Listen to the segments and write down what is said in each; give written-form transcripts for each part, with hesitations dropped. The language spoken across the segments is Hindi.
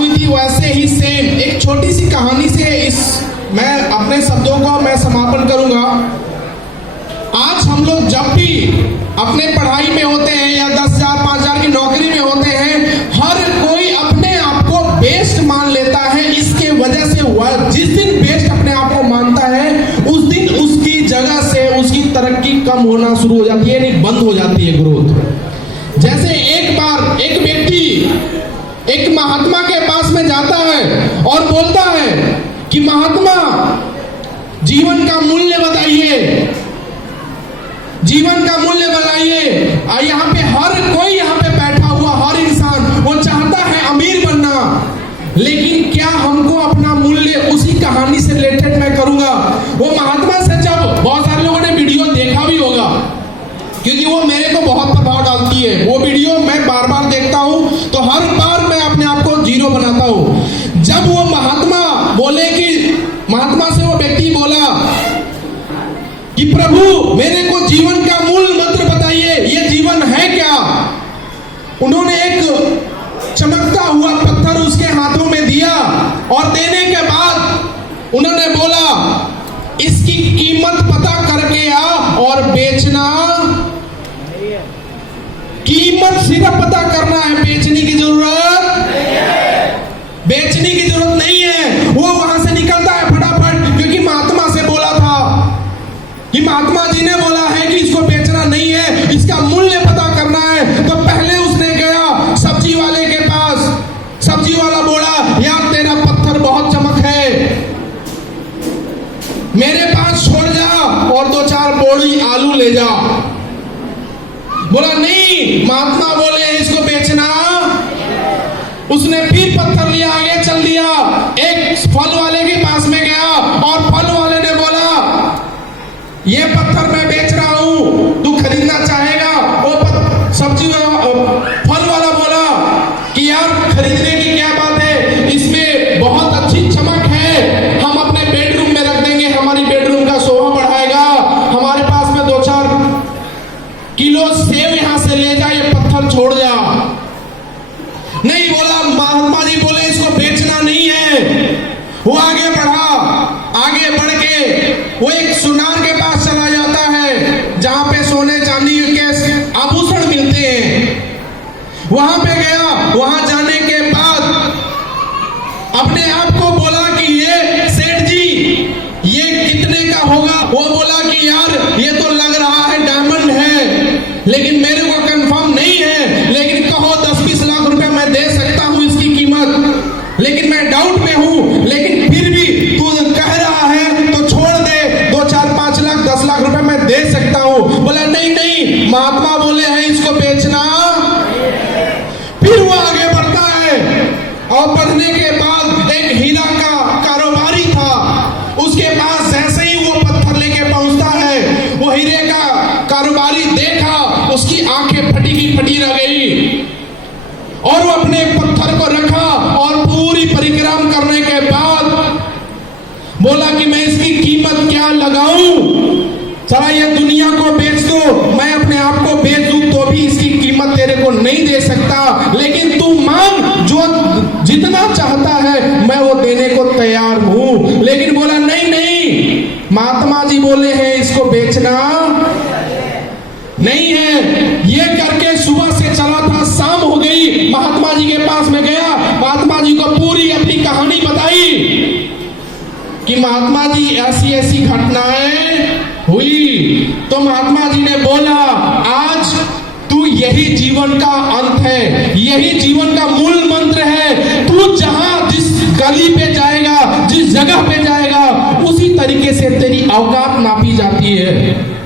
हुई थी वैसे ही सेम एक छोटी सी कहानी से मैं अपने शब्दों का मैं समापन करूंगा। आज हम लोग जब भी अपने पढ़ाई में होते हैं या 10,000 5,000 की नौकरी में होते हैं, हर कोई अपने आप को बेस्ट मान लेता है। इसके वजह से वह जिस दिन बेस्ट अपने आप को मानता है उस दिन उसकी जगह से उसकी तरक्की कम होना शुरू हो जाती है, नहीं बंद हो जाती है ग्रोथ। जैसे एक बार एक व्यक्ति एक महात्मा के पास में जाता है और बोलता है कि महात्मा जीवन का मूल्य बताइए, जीवन का मूल्य बताइए। यहाँ पे हर कोई यहाँ पे बैठा हुआ हर इंसान वो चाहता है अमीर बनना, लेकिन क्या हमको अपना मूल्य उसी कहानी से रिलेटेड मैं करूंगा। वो महात्मा से जब बहुत सारे लोगों ने वीडियो देखा भी होगा, क्योंकि वो मेरे को बहुत प्रभाव डालती है। वो वीडियो मैं बार बार देखता हूं तो हर बार मैं अपने आप को जीरो बनाता हूं। जब वो महात्मा बोले कि महात्मा से वो व्यक्ति बोला कि प्रभु मेरे को जीवन का मूल मंत्र बताइए, ये जीवन है क्या। उन्होंने एक चमकता हुआ पत्थर उसके हाथों में दिया और देने के बाद उन्होंने बोला इसकी कीमत पता करके आ और बेचना। कीमत सिर्फ पता करना है, बेचने की जरूरत बेचने की जरूरत नहीं है। वो वहां से निकलता है फटाफट, क्योंकि महात्मा से बोला था कि महात्मा जी ने बोला है कि इसको बेचना नहीं है, इसका मूल्य पता करना है। तो पहले उसने गया सब्जी वाले के पास। सब्जी वाला बोला यार तेरा पत्थर बहुत चमक है, मेरे पास छोड़ जा और 2-4 बोरी आलू ले जा। बोला नहीं, महात्मा बोले इसको बेचना। उसने फिर पत्थर लिया, आगे चल दिया, एक फल वाले के पास में गया और फल वाले ने बोला ये पत्थर मैं बेच रहा हूं, तू खरीदना चाहेगा। वो फल वाला बोला कि यार खरीदने की क्या बात है, इसमें बहुत अच्छी चमक है, हम अपने बेडरूम में रख देंगे, हमारी बेडरूम का शोभा बढ़ाएगा। हमारे पास में 2-4 किलो सेब यहां से ले जा, ये पत्थर छोड़ जा। नहीं बोला, महात्मा जी बोले इसको बेचना नहीं है। वो आगे बढ़ा, आगे बढ़ के वो एक सुनार के पास चला जाता है जहां पे सोने चांदी के आभूषण मिलते हैं। वहां पे गया, वहां जाने के बाद अपने आप को बोला कि ये सेठ जी ये कितने का होगा। वो बोला कि यार ये तो लग रहा है डायमंड है, लेकिन मेरे को कंफर्म नहीं है, लेकिन कहो 10-20 लाख रुपए मैं दे सकता हूं इसकी कीमत, लेकिन मैं डाउट में हूं। लेकिन फिर भी तू कह रहा है तो छोड़ दे, 2-4-5 लाख 10 लाख रुपए मैं दे सकता हूं। बोला नहीं नहीं, महात्मा बोले हैं इसको बेचना। फिर वो आगे बढ़ता है और बढ़ने के बाद एक हीरा का कारोबारी था, उसके पास जैसे ही वो पत्थर लेके पहुंचता है, वो हीरे का कारोबारी देखा, उसकी आंखें फटी की फटी रह गई और वो अपने पत्थर को रखा और पूरी परिक्रमा करने के बाद बोला कि मैं इसकी कीमत क्या लगाऊं, चला ये दुनिया को बेच दो, मैं अपने आप को बेच दूं तो भी इसकी कीमत तेरे को नहीं दे सकता, लेकिन तू मांग, जो जितना चाहता है मैं वो देने को तैयार हूं। लेकिन बोला नहीं नहीं, महात्मा जी बोले हैं इसको बेचना नहीं है। ये करके सुबह से चला था, शाम हो गई, महात्मा जी के पास में गया, महात्मा जी को पूरी अपनी कहानी बताई कि महात्मा जी ऐसी ऐसी घटनाएं हुई। तो महात्मा जी ने बोला आज तू यही जीवन का अंत है, यही जीवन का मूल मंत्र है। तू जहां जिस गली पे जाएगा, जिस जगह पे जाएगा, उसी तरीके से तेरी औकात नापी जाती है।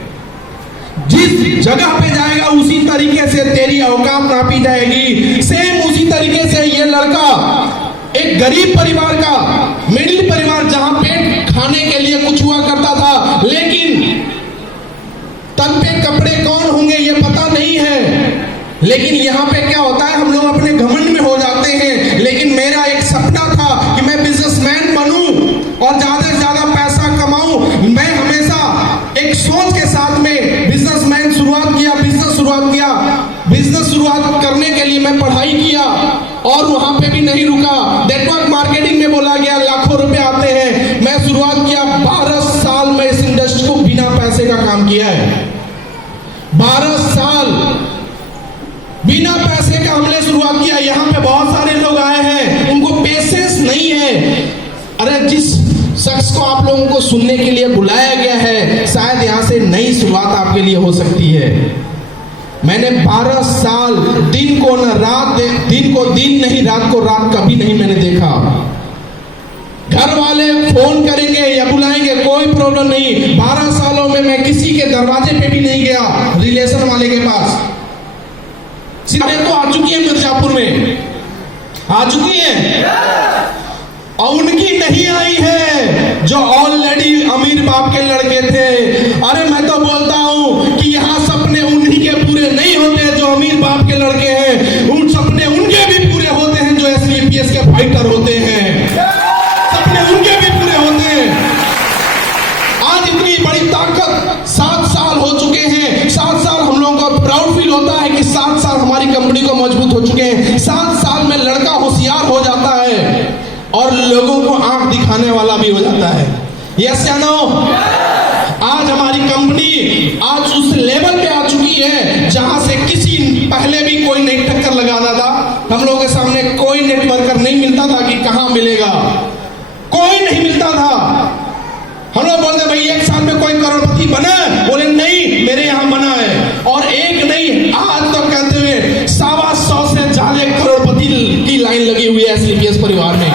जिस जगह पे जाएगा उसी तरीके से तेरी औकात नापी जाएगी। सेम उसी तरीके से ये लड़का एक गरीब परिवार का, मिडिल परिवार, जहां पेट खाने के लिए कुछ हुआ करता था, लेकिन तन पे कपड़े कौन होंगे ये पता नहीं है। लेकिन यहाँ पे क्या होता है, हम लोग अपने घमंड में हो जाते हैं। लेकिन मेरा एक सपना था कि मैं बिजनेसमैन बनूं और ज्यादा से ज्यादा पैसा कमाऊं। मैं हमेशा एक सोच के साथ में बिजनेस शुरुआत करने के लिए मैं पढ़ाई किया और वहां पे भी नहीं रुका। नेटवर्क मार्केटिंग में बोला गया लाखों रुपए आते हैं। मैं शुरुआत किया, 12 साल में इस इंडस्ट्री को बिना पैसे का काम किया है। 12 साल बिना पैसे का हमने शुरुआत किया। यहाँ पे बहुत सारे लोग आए हैं, उनको पेशेंस नहीं है। अरे जिस शख्स को आप लोगों को सुनने के लिए बुलाया गया है, शायद यहाँ से नई शुरुआत आपके लिए हो सकती है। मैंने 12 साल दिन को न रात, दिन को दिन नहीं, रात को रात कभी नहीं मैंने देखा। घर वाले फोन करेंगे या बुलाएंगे, कोई प्रॉब्लम नहीं। 12 सालों में मैं किसी के दरवाजे पे भी नहीं गया, रिलेशन वाले के पास। सिर्फ तो आ चुकी है मिर्जापुर में, आ चुकी है, और उनकी नहीं आई है जो ऑलरेडी अमीर बाप के लड़के थे। अरे मैं तो बोलता हूं कि यहाँ सपने उन्हीं के पूरे नहीं होते जो अमीर बाप के लड़के हैं, उन सपने उनके भी पूरे होते हैं जो SLPS के फाइटर होते हैं, सपने उनके भी पूरे होते हैं। आज इतनी बड़ी ताकत, 7 साल हो चुके हैं। 7 साल हम लोगों को प्राउड फील होता है कि 7 साल हमारी कंपनी को मजबूत हो चुके हैं। 7 साल में लड़का होशियार हो जाता है और लोगों को आंख दिखाने वाला भी हो जाता है। यस या नो? आज हमारी कंपनी आज उस लेवल पे आ चुकी है जहां से किसी पहले भी कोई नहीं टक्कर लगाता था। हम लोगों के सामने कोई नेटवर्कर नहीं मिलता था कि कहां मिलेगा, कोई नहीं मिलता था। हम लोग बोलते भाई 1 साल में कोई करोड़पति बना, बोले नहीं मेरे यहाँ बना है। और एक नहीं, आज तो कहते हुए 125 से ज्यादा करोड़पति की लाइन लगी हुई है SLPS परिवार में।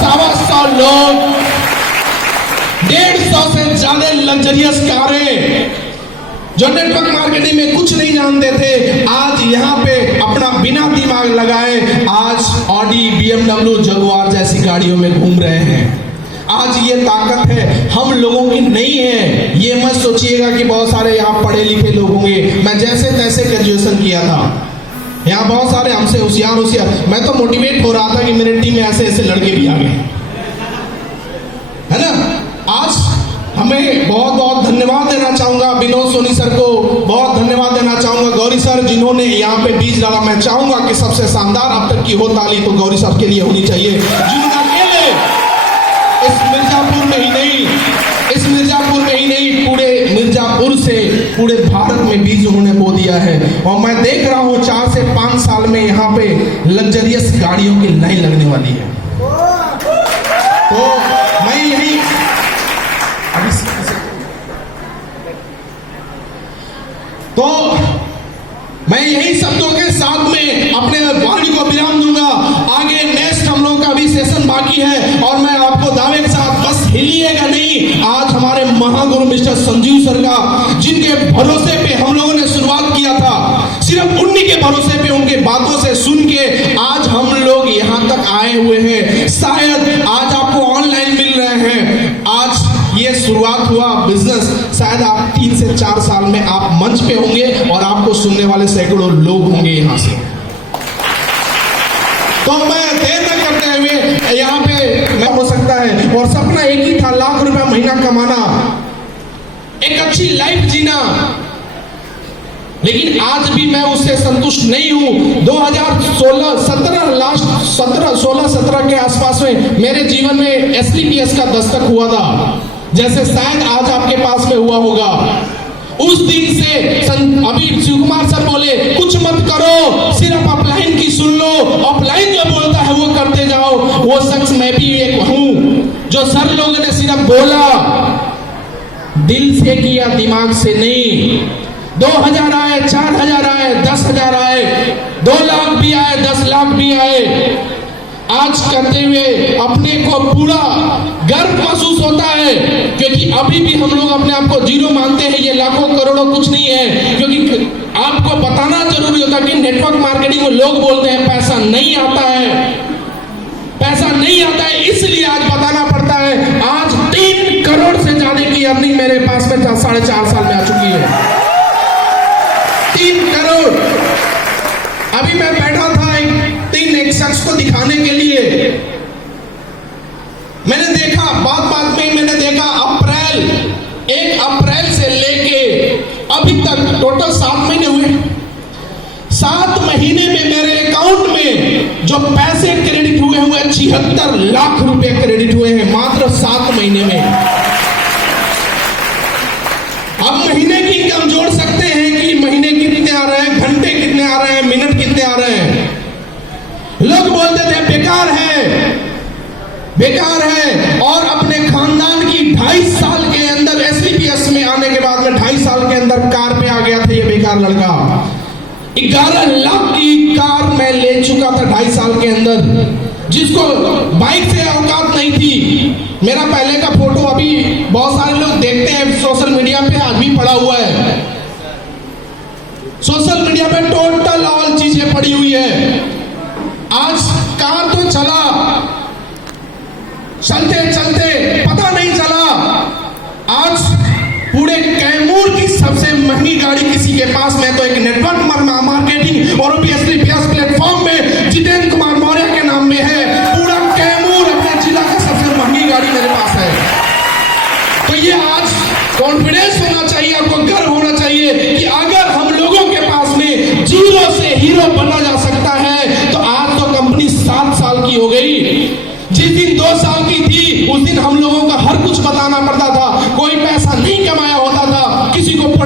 125 लोग, 150 से ज्यादा लग्जरियस कारें, जो नेटवर्क मार्केटिंग में कुछ नहीं जानते थे, आज यहाँ पे अपना बिना दिमाग लगाए आज ऑडी, BMW, जगुआर जैसी गाड़ियों में घूम रहे हैं। आज ये ताकत है, हम लोगों की नहीं है। ये मत सोचिएगा कि बहुत सारे यहाँ पढ़े लिखे लोग होंगे। मैं जैसे तैसे ग्रेजुएशन किया था, यहाँ बहुत सारे हमसे होशियार, मैं तो मोटिवेट हो रहा था कि मेरे टीम में ऐसे ऐसे लड़के भी आ गए, है ना। आज हमें बहुत बहुत धन्यवाद देना चाहूंगा विनोद सोनी सर को, बहुत धन्यवाद देना चाहूंगा गौरी सर जिन्होंने यहाँ पे बीज डाला। मैं चाहूंगा कि सबसे शानदार अब तक की हो ताली तो गौरी सर के लिए होनी चाहिए, जिन्होंने अकेले इस मिर्जापुर में ही नहीं, पूरे मिर्जापुर से पूरे भारत में बीज उन्होंने बो दिया है। और मैं देख रहा हूँ 4 से 5 साल में यहाँ पे लग्जरियस गाड़ियों की लाइन लगने वाली है। तो मैं यही शब्दों के साथ में अपने वाणी को विराम दूंगा। आगे नेक्स्ट हम लोगों का भी सेशन बाकी है और मैं आपको दावे के साथ, बस हिलिएगा नहीं। आज हमारे महागुरु मिस्टर संजीव सर का, जिनके भरोसे पे हम लोगों ने शुरुआत किया था, सिर्फ उन्हीं के भरोसे पे, उनके बातों से सुन के आज हम लोग यहाँ तक आए हुए हैं। शायद आज आपको ऑनलाइन मिल रहे हैं, आज ये शुरुआत हुआ बिजनेस, शायद आप 3 से 4 साल में आप मंच पे होंगे और आपको सुनने वाले सैकड़ों लोग होंगे यहाँ से। तो मैं देर न करते हुए यहाँ पे मैं हो सकता है, और सपना एक ही था, लाख रुपया महीना कमाना, एक अच्छी लाइफ जीना, लेकिन आज भी मैं उससे संतुष्ट नहीं हूं। 2016 लास्ट 16-17 के आसपास में मेरे जीवन में SLPS का दस्तक हुआ था, जैसे शायद आज आपके पास में हुआ होगा। उस दिन से अभी शिव कुमार सर बोले कुछ मत करो, सिर्फ ऑफलाइन की सुन लो, ऑफलाइन जो बोलता है वो करते जाओ। वो शख्स मैं भी एक हूं जो सर लोगों ने सिर्फ बोला, दिल से किया, दिमाग से नहीं। 2000 आए, 4000 आए, 10,000 आए, 2 लाख भी आए, 10 लाख भी आए। आज करते हुए अपने को पूरा गर्व महसूस होता है, क्योंकि अभी भी हम लोग अपने आप को जीरो मानते हैं। ये लाखों करोड़ों कुछ नहीं है, क्योंकि आपको बताना जरूरी होता है कि नेटवर्क मार्केटिंग में लोग बोलते हैं पैसा नहीं आता है, पैसा नहीं आता है, इसलिए आज बताना पड़ता है। आज 3 करोड़ से ज्यादा की अर्निंग मेरे पास में 4.5 साल में आ चुकी है। 3 करोड़। अभी मैं बैठा था एक शख्स को दिखाने के लिए, मैंने देखा बात में मैंने देखा 1 अप्रैल से लेके अभी तक टोटल 7 महीने हुए। 7 महीने में मेरे अकाउंट में जो पैसे क्रेडिट हुए 76 लाख रुपए क्रेडिट हुए हैं मात्र 7 महीने में। अब महीने की इनकम जोड़ सकते हैं कि महीने कितने आ रहे हैं, घंटे कितने आ रहे हैं, मिनट कितने आ रहे हैं। लोग बोलते थे बेकार है, बेकार है, और अपने खानदान की 2.5 साल के अंदर SBPS में आने के बाद में 2.5 साल के अंदर कार पे आ गया था ये बेकार लड़का। 11 लाख की कार मैं ले चुका था 2.5 साल के अंदर, जिसको बाइक से औकात नहीं थी। मेरा पहले का फोटो अभी बहुत सारे लोग देखते हैं सोशल मीडिया पे, आज भी पड़ा हुआ है। सोशल मीडिया पे टोटल ऑल चीजें पड़ी हुई है। आज कार तो चला, चलते चलते पता नहीं चला, आज पूरे कैमूर की सबसे महंगी गाड़ी किसी के पास में, तो एक नेटवर्क मार्केटिंग और SBPS प्लेटफॉर्म में जितेंद्र कुमार मौर्य के नाम में है। पूरा कैमूर अपने जिला का सबसे महंगी गाड़ी मेरे पास है। तो ये आज कॉन्फिडेंस होना चाहिए, आपको गर्व होना चाहिए कि अगर हम लोगों के पास में जीरो से हीरो बना जा सकता है, तो आज तो कंपनी 7 साल की हो गई। जिस दिन 2 साल की थी उस दिन हम लोगों का हर कुछ बताना पड़ता